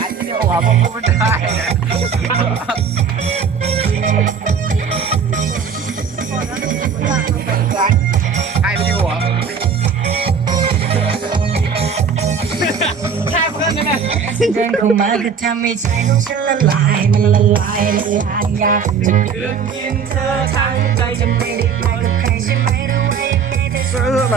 อันนี้หัวผมพูดได้ใครไม่ได้หัวแค่เพื่อนนี่แหละเดินเข้ามาก็ทำให้ใจของฉันละลายมันละลายละลายอยากจะยืนกินเธอทั้งใจจะไม่ได้ไปกับใครใช่ไหมหรือว่ายังไงแต่ฉันอะไร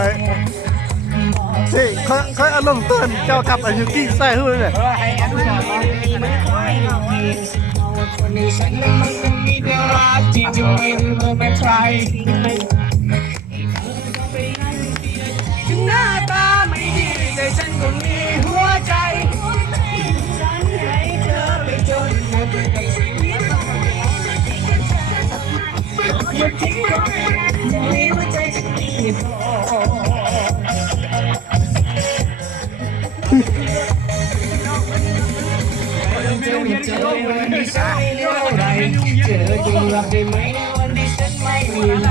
สิเขาอารมณ์เตือนเจ้ากับอายุกี่ใส่หุ้นเลย ให้อนุสรณ์มามันคอยเราเองคนนี้ฉันนั้นมันมีเดียวรักที่จะไม่รู้ไม่ใครถึงหน้าตาไม่ดีแต่ฉันก็มีหัวใจฉันให้เธอไปจนหมดกับชีวิตอย่าทิ้งไว้จะมีหัวใจจะดีพอเจอไม่เจอวันที่ฉันไม่เท่าไรเจอจริงรับได้ไหมในวันที่ฉันไม่มีอะไร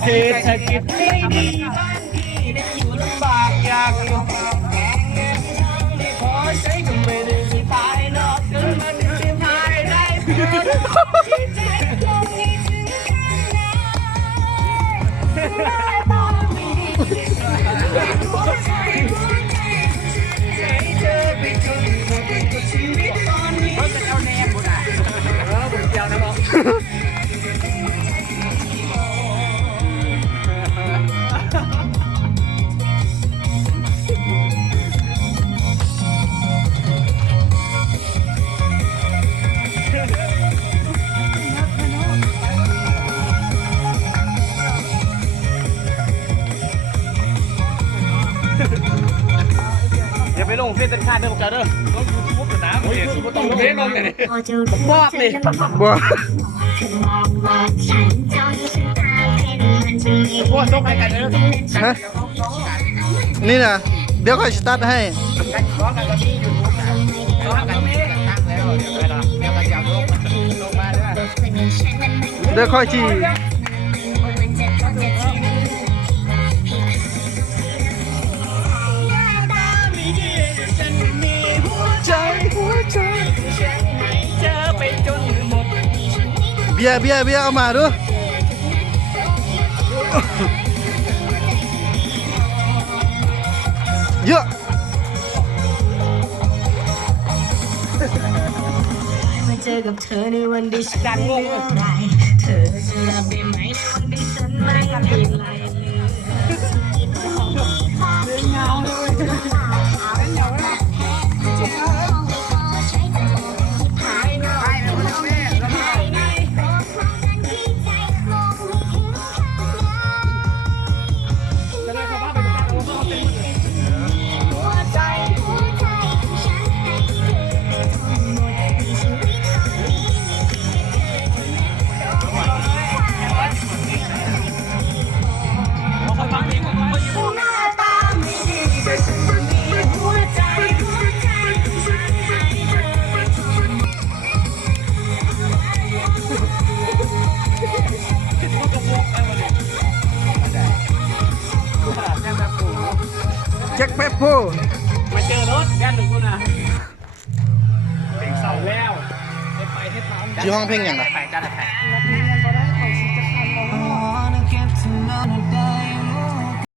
เศรษฐกิจไม่ดีบ้านพี่ได้อยู่ลำบากอยากอยู่ปากแพงเงินทองไม่พอใช้ก็ไม่ได้จะภายนอกจนมันจะภายในที่ใจตรงนี้ถึงกันนะได้บ้างไม่ดีหัวใจให้เธอไปจนหมดกับชีวิตตอนนี้ จะเอาแนมบุญอ่ะบุญเดียวนะบอกอย่าไปลงเฟซขาดเด้อพวกเจ้าเด้อลงยูทูบนะโอ้ยต้องลงเฟซลงเลยบอกเลย บ่ พวกส่งให้กันเด้อ ฮะนี่นะเดี๋ยวค่อยสตาร์ทให้ กันร้องกันก็มียูทูบนะร้องกันตั้งแล้วเดี๋ยวไปละเดี๋ยวกันจะลงมาเด้อ เดี๋ยวค่อยชี้เบียร์เอามาดูเยอะมาเจอกับเธอในวันที่ฉันไม่อะไรเธอจะรับได้ไหมในวันที่ฉันไม่มีอะไรแจ็คแป๊บโพ มาเจอรถย่านหนึ่งคุณนะเพลงเสาแล้วไปให้ตาม ชื่อห้องเพลงอย่างไร ไปจ้าแผล